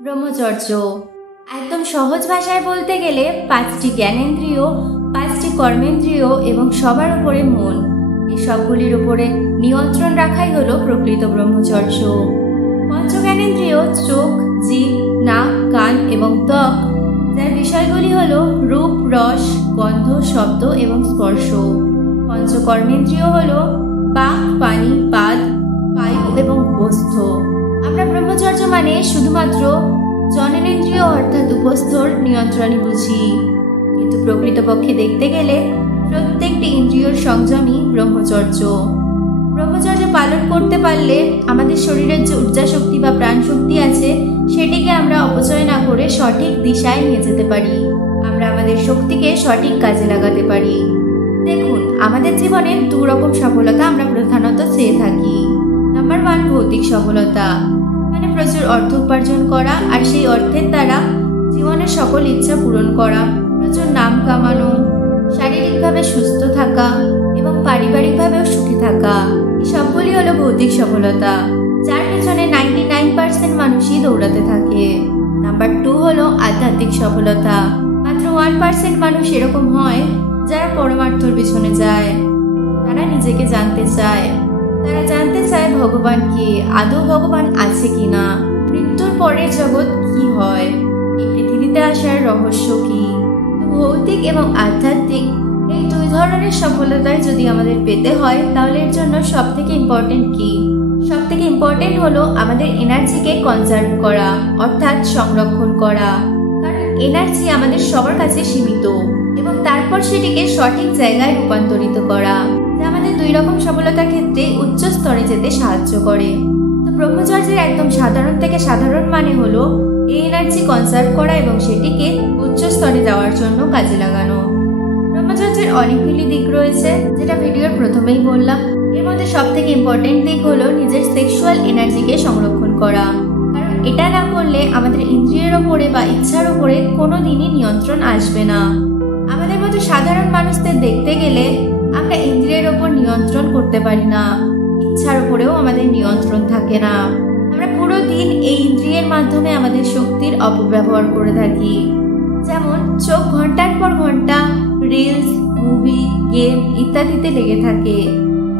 ব্রহ্মচর্য একদম সহজ ভাষায় বলতে গেলে 5টি জ্ঞানেন্দ্রিয়, 5টি কর্মেন্দ্রিয় এবং সবার উপরে মন, এই সবগুলির উপরে নিয়ন্ত্রণ রাখাই হলো প্রকৃত ব্রহ্মচর্য। পঞ্চজ্ঞানেন্দ্রিয় চোখ, জিভ, নাক, কান এবং ত্বক, যার বিষয়গুলি হলো রূপ, রস, গন্ধ, শব্দ এবং স্পর্শ। পঞ্চকর্মেন্দ্রিয় হলো বাক, পানি, পাদ, বায়ু এবং বস্থ। আমরা ব্রহ্মচর্য মানে শুধুমাত্র জননেন্দ্রিয় অর্থাৎ উপস্থর নিয়ন্ত্রণই বুঝি, কিন্তু প্রকৃতপক্ষে দেখতে গেলে প্রত্যেকটি ইন্দ্রিয়র সংযমই ব্রহ্মচর্য। ব্রহ্মচর্য পালন করতে পারলে আমাদের শরীরের যে ঊর্জা শক্তি বা প্রাণ শক্তি আছে সেটিকে আমরা অপচয় না করে সঠিক দিশায় নিয়ে যেতে পারি। আমরা আমাদের শক্তিকে সঠিক কাজে লাগাতে পারি। দেখুন, আমাদের জীবনে দু রকম সফলতা আমরা প্রধানত চেয়ে থাকি। নাম্বার 1, ভৌতিক সফলতা, মানে প্রচুর অর্থ উপার্জন করা আর সেই অর্থের দ্বারা জীবনের সকল ইচ্ছা পূরণ করা, প্রচুর নাম কামানো, শারীরিকভাবে সুস্থ থাকা এবং পারিবারিকভাবেও সুখী থাকা, এই সবগুলি হলো ভৌতিক সফলতা, যার পেছনে 99% মানুষই দৌড়াতে থাকে। নাম্বার 2 হলো আধ্যাত্মিক সফলতা। মাত্র 1% মানুষ এরকম হয় যারা পরমার্থর পিছনে যায়। তারা নিজেকে জানতে চায়, তারা জানতে চায় ভগবান কে, আদৌ ভগবান আছে কিনা, মৃত্যুর পরের জগৎ কি হয়, এই পৃথিবীতে আসার রহস্য কি। ভৌতিক এবং আধ্যাত্মিক এই দুই ধরনের সফলতায় যদি আমাদের পেতে হয় তাহলে এর জন্য সবথেকে ইম্পর্টেন্ট কি? সবথেকে ইম্পর্টেন্ট হলো আমাদের এনার্জিকে কনজার্ভ করা, অর্থাৎ সংরক্ষণ করা। কারণ এনার্জি আমাদের সবার কাছে সীমিত এবং তারপর সেটিকে সঠিক জায়গায় রূপান্তরিত করা, যা আমাদের দুই রকম সফলতার ক্ষেত্রে উচ্চ স্তরে যেতে সাহায্য করে। তো ব্রহ্মচর্যের একদম সাধারণ থেকে সাধারণ মানে হলো এই এনার্জি কনজার্ভ করা এবং সেটিকে উচ্চ স্তরে যাওয়ার জন্য কাজে লাগানো। ব্রহ্মচর্যের অনেকগুলি দিক রয়েছে, যেটা ভিডিওর প্রথমেই বললাম। এর মধ্যে সব থেকে ইম্পর্টেন্ট দিক হলো নিজের সেক্সুয়াল এনার্জিকে সংরক্ষণ করা। কারণ এটা না করলে আমাদের ইন্দ্রিয়ের ওপরে বা ইচ্ছার ওপরে কোনো দিনই নিয়ন্ত্রণ আসবে না। আমাদের মতো সাধারণ মানুষদের দেখতে গেলে আমরা ইন্দ্রিয়ের ওপর নিয়ন্ত্রণ করতে পারি না, ইচ্ছার ওপরেও আমাদের নিয়ন্ত্রণ থাকে না। আমরা পুরো দিন এই ইন্দ্রিয়ের মাধ্যমে আমাদের শক্তির অপব্যবহার করে থাকি। যেমন চোখ ঘন্টার পর ঘন্টা রিলস, মুভি, গেম ইত্যাদিতে লেগে থাকে।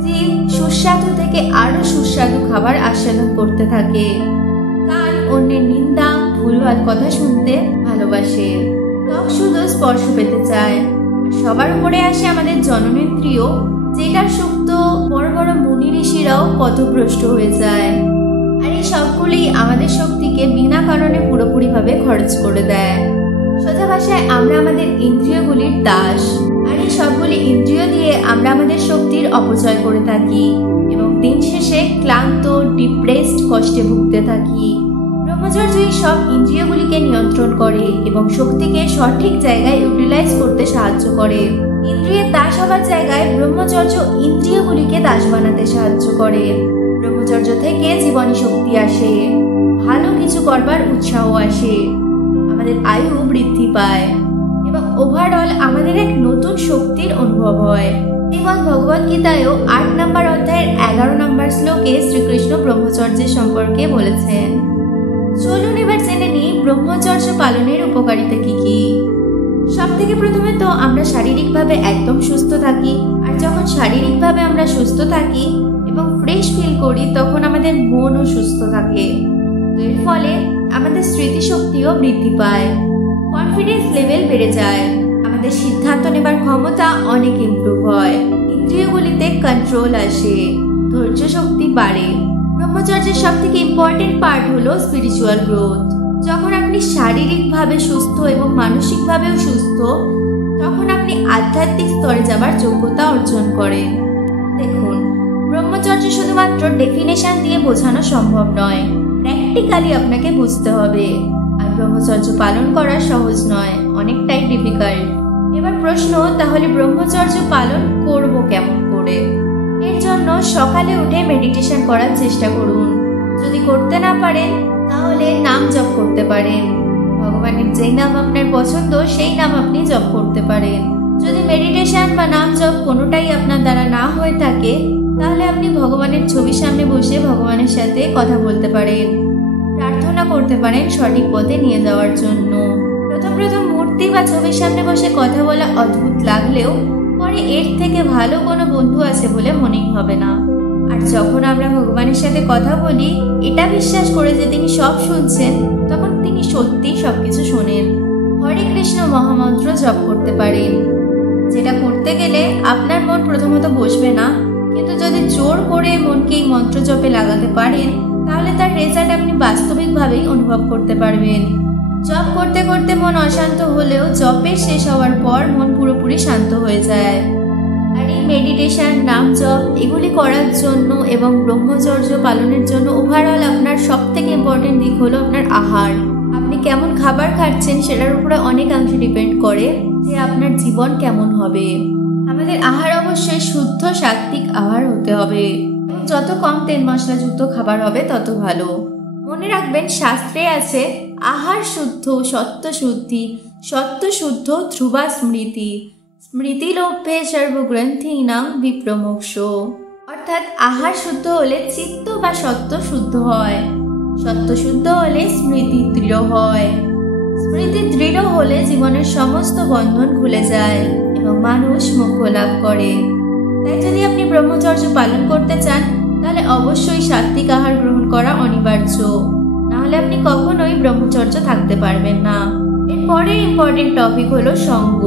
জিভ সুস্বাদু থেকে আরো সুস্বাদু খাবার আস্বাদন করতে থাকে। কান অন্যের নিন্দা, ভুলভাল কথা শুনতে ভালোবাসে। ত্বক শুধু স্পর্শ পেতে চায়। আর সবার উপরে আসে আমাদের জননেন্দ্রিয়, যেটার সুপ্ত বড় বড় মুনি ঋষিরাও পথভ্রষ্ট হয়ে যায়। আর এই সবগুলি আমাদের শক্তিকে বিনা কারণে পুরোপুরিভাবে খরচ করে দেয়। সোজা ভাষায় আমরা আমাদের ইন্দ্রিয়গুলির দাস, আর এই সবগুলি ইন্দ্রিয় দিয়ে আমরা আমাদের শক্তির অপচয় করে থাকি এবং দিন শেষে ক্লান্ত, ডিপ্রেসড, কষ্টে ভুগতে থাকি। ব্রহ্মচর্য এই সব ইন্দ্রিয়গুলিকে নিয়ন্ত্রণ করে এবং শক্তিকে সঠিক জায়গায় ইউটিলাইজ করতে সাহায্য করে। ইন্দ্রিয়ের দাস হবার জায়গায় ব্রহ্মচর্য ইন্দ্রিয়গুলিকে দাস বানাতে সাহায্য করে। ব্রহ্মচর্য থেকে জীবনী শক্তি আসে, ভালো কিছু করবার উৎসাহ আসে, আমাদের আয়ু বৃদ্ধি পায় এবং ওভারঅল আমাদের এক নতুন শক্তির অনুভব হয়। এবং ভগবদ গীতায়ও 8 নম্বর অধ্যায়ের 11 নম্বর শ্লোকে শ্রীকৃষ্ণ ব্রহ্মচর্যের সম্পর্কে বলেছেন। চলুন এবার জেনে নিই ব্রহ্মচর্য পালনের উপকারিতা কি কি। সব থেকে প্রথমে তো আমরা শারীরিকভাবে একদম সুস্থ থাকি, আর যখন শারীরিকভাবে আমরা সুস্থ থাকি এবং ফ্রেশ ফিল করি তখন আমাদের মনও সুস্থ থাকে। তো এর ফলে আমাদের স্মৃতিশক্তিও বৃদ্ধি পায়, কনফিডেন্স লেভেল বেড়ে যায়, আমাদের সিদ্ধান্ত নেবার ক্ষমতা অনেক ইমপ্রুভ হয়, ইন্দ্রিয়গুলিতে কন্ট্রোল আসে, ধৈর্য শক্তি বাড়ে। ব্রহ্মচর্যের সব থেকে ইম্পর্টেন্ট পার্ট হলো স্পিরিচুয়াল গ্রোথ। যখন আপনি শারীরিকভাবে সুস্থ এবং মানসিকভাবেও সুস্থ, তখন আপনি আধ্যাত্মিক স্তরে যাবার যোগ্যতা অর্জন করেন। দেখুন, ব্রহ্মচর্য শুধুমাত্র ডেফিনেশন দিয়ে বোঝানো সম্ভব নয়, প্র্যাকটিক্যালি আপনাকে বুঝতে হবে। আর ব্রহ্মচর্য পালন করা সহজ নয়, অনেকটাই ডিফিকাল্ট। এবার প্রশ্ন, তাহলে ব্রহ্মচর্য পালন করব কেমন করে? এর জন্য সকালে উঠে মেডিটেশন করার চেষ্টা করুন। যদি করতে না পারেন তাহলে নাম জপ করতে পারেন। ভগবানের যেই নাম আপনার পছন্দ সেই নাম আপনি জপ করতে পারেন। যদি মেডিটেশন বা নাম জপ কোনোটাই আপনার দ্বারা না হয়ে থাকে তাহলে আপনি ভগবানের ছবির সামনে বসে ভগবানের সাথে কথা বলতে পারেন। প্রার্থনা প্রার্থনা করতে পারেন সঠিক পথে নিয়ে যাওয়ার জন্য। প্রথম মূর্তি বা ছবির সামনে বসে কথা বলা অদ্ভুত লাগলেও পরে এর থেকে ভালো কোনো বন্ধু আছে বলে মনেই হবে না। আর যখন আমরা ভগবানের সাথে কথা বলি এটা বিশ্বাস করে যে তিনি সব শুনছেন, তখন তিনি সত্যিই সবকিছু শোনেন। হরে কৃষ্ণ মহামন্ত্র জপ করতে পারেন, যেটা করতে গেলে আপনার মন প্রথমত বসবে না, কিন্তু যদি জোর করে মনকে এই মন্ত্র জপে লাগাতে পারেন তাহলে তার রেজাল্ট আপনি বাস্তবিকভাবেই অনুভব করতে পারবেন। জপ করতে করতে মন অশান্ত হলেও জপের শেষ হওয়ার পর মন পুরোপুরি শান্ত হয়ে যায়। আর এই মেডিটেশন, নাম জপ এগুলি করার জন্য এবং ব্রহ্মচর্য পালনের জন্য ওভারঅল আপনার সব থেকে ইম্পর্টেন্ট দিক হলো আপনার আহার। আপনি কেমন খাবার খাচ্ছেন সেটার উপরে অনেকাংশে ডিপেন্ড করে যে আপনার জীবন কেমন হবে। আমাদের আহার অবশ্যই শুদ্ধ সাত্ত্বিক আহার হতে হবে এবং যত কম তেল মশলাযুক্ত খাবার হবে তত ভালো। মনে রাখবেন শাস্ত্রে আছে আহার শুদ্ধ সত্য শুদ্ধি, সত্য শুদ্ধ ধ্রুবা স্মৃতি, স্মৃতিলোভে সর্বগ্রন্থিনাং বিপ্রমোক্ষ। অর্থাৎ আহার শুদ্ধ হলে চিত্ত বা সত্য শুদ্ধ হয়, সত্য শুদ্ধ হলে স্মৃতি দৃঢ় হয়, স্মৃতি দৃঢ় হলে জীবনের সমস্ত বন্ধন খুলে যায় এবং মানুষ মোক্ষ লাভ করে। তাই যদি আপনি ব্রহ্মচর্য পালন করতে চান তাহলে অবশ্যই সাত্ত্বিক আহার গ্রহণ করা অনিবার্য, নাহলে আপনি কখনোই ব্রহ্মচর্য থাকতে পারবেন না। এরপরের ইম্পর্টেন্ট টপিক হলো সঙ্গ।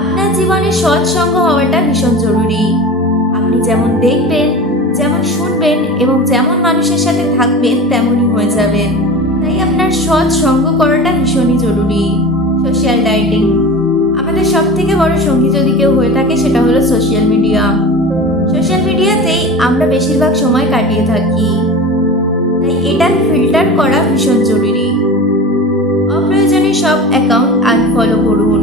আপনার জীবনে সৎসঙ্গ হওয়াটা ভীষণ জরুরি। আপনি যেমন দেখবেন, যেমন শুনবেন এবং যেমন মানুষের সাথে থাকবেন তেমনই হয়ে যাবেন। তাই আপনার সৎ সঙ্গ করাটা ভীষণই জরুরি। সোশ্যাল ডায়েটিং, আমাদের সব থেকে বড় সঙ্গী যদি কেউ হয়ে থাকে সেটা হলো সোশ্যাল মিডিয়া। সোশ্যাল মিডিয়াতেই আমরা বেশিরভাগ সময় কাটিয়ে থাকি, তাই এটা ফিল্টার করা ভীষণ জরুরি। অপ্রয়োজনীয় সব অ্যাকাউন্ট আনফলো করুন,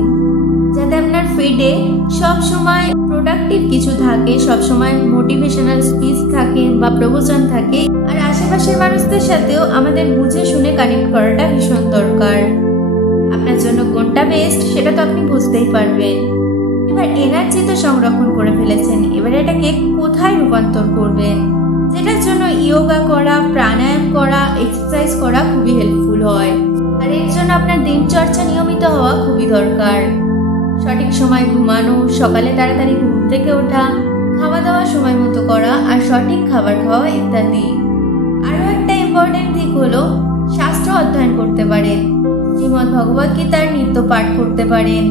যাতে আপনার ফিডে সব সময় প্রোডাক্টিভ কিছু থাকে, সব সময় মোটিভেশনাল স্পিচ থাকে বা প্রবচন থাকে। আর আশেপাশের মানুষদের সাথেও আমাদের বুঝে শুনে কানেক্ট করাটা ভীষণ দরকার। আপনার জন্য কোনটা বেস্ট সেটা তো আপনি বুঝতেই পারবেন। এবার এনার্জি তো সংরক্ষণ করে ফেলেছেন, এবার এটাকে কোথায় রূপান্তর করবেন, যেটার জন্য ইয়োগা করা, প্রাণায়াম করা, এক্সারসাইজ করা খুবই হেল্পফুল হয়। আর এর জন্য আপনার দিনচর্চা নিয়মিত হওয়া খুবই দরকার। সঠিক সময় ঘুমানো, সকালে তাড়াতাড়ি ঘুম থেকে ওঠা, খাওয়া দাওয়া সময় মতো করা আর সঠিক খাবার খাওয়া ইত্যাদি। আরও একটা ইম্পর্টেন্ট দিক হলো শাস্ত্র অধ্যয়ন করতে পারেন, শ্রীমদ্ ভগবদ গীতার নিত্য পাঠ করতে পারেন,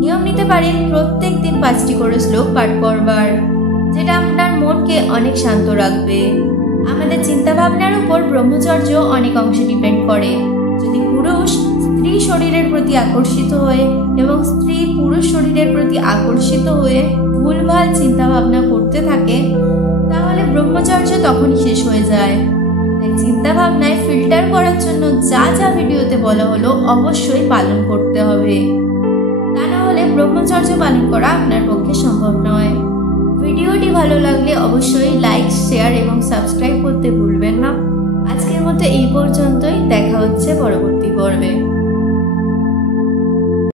নিয়ম নিতে পারেন প্রত্যেক দিন 5টি করে শ্লোক পাঠ করবার, যেটা আপনার মনকে অনেক শান্ত রাখবে। আমাদের চিন্তা ভাবনার উপর ব্রহ্মচর্য অনেক অংশে ডিপেন্ড করে। যদি পুরুষ স্ত্রী শরীরের প্রতি আকর্ষিত হয়ে এবং স্ত্রী পুরুষ শরীরের প্রতি আকর্ষিত হয়ে ভুলভাল চিন্তা ভাবনা করতে থাকে তাহলে ব্রহ্মচর্য তখনই শেষ হয়ে যায়। তাই চিন্তা ভাবনায় ফিল্টার করার জন্য যা যা ভিডিওতে বলা হলো অবশ্যই পালন করতে হবে, তা না হলে ব্রহ্মচর্য পালন করা আপনার পক্ষে সম্ভব নয়। ভিডিওটি ভালো লাগলে অবশ্যই লাইক, শেয়ার এবং সাবস্ক্রাইব করতে ভুলবেন না। আজকের মতো এই পর্যন্তই, দেখা হচ্ছে পরবর্তী পর্বে।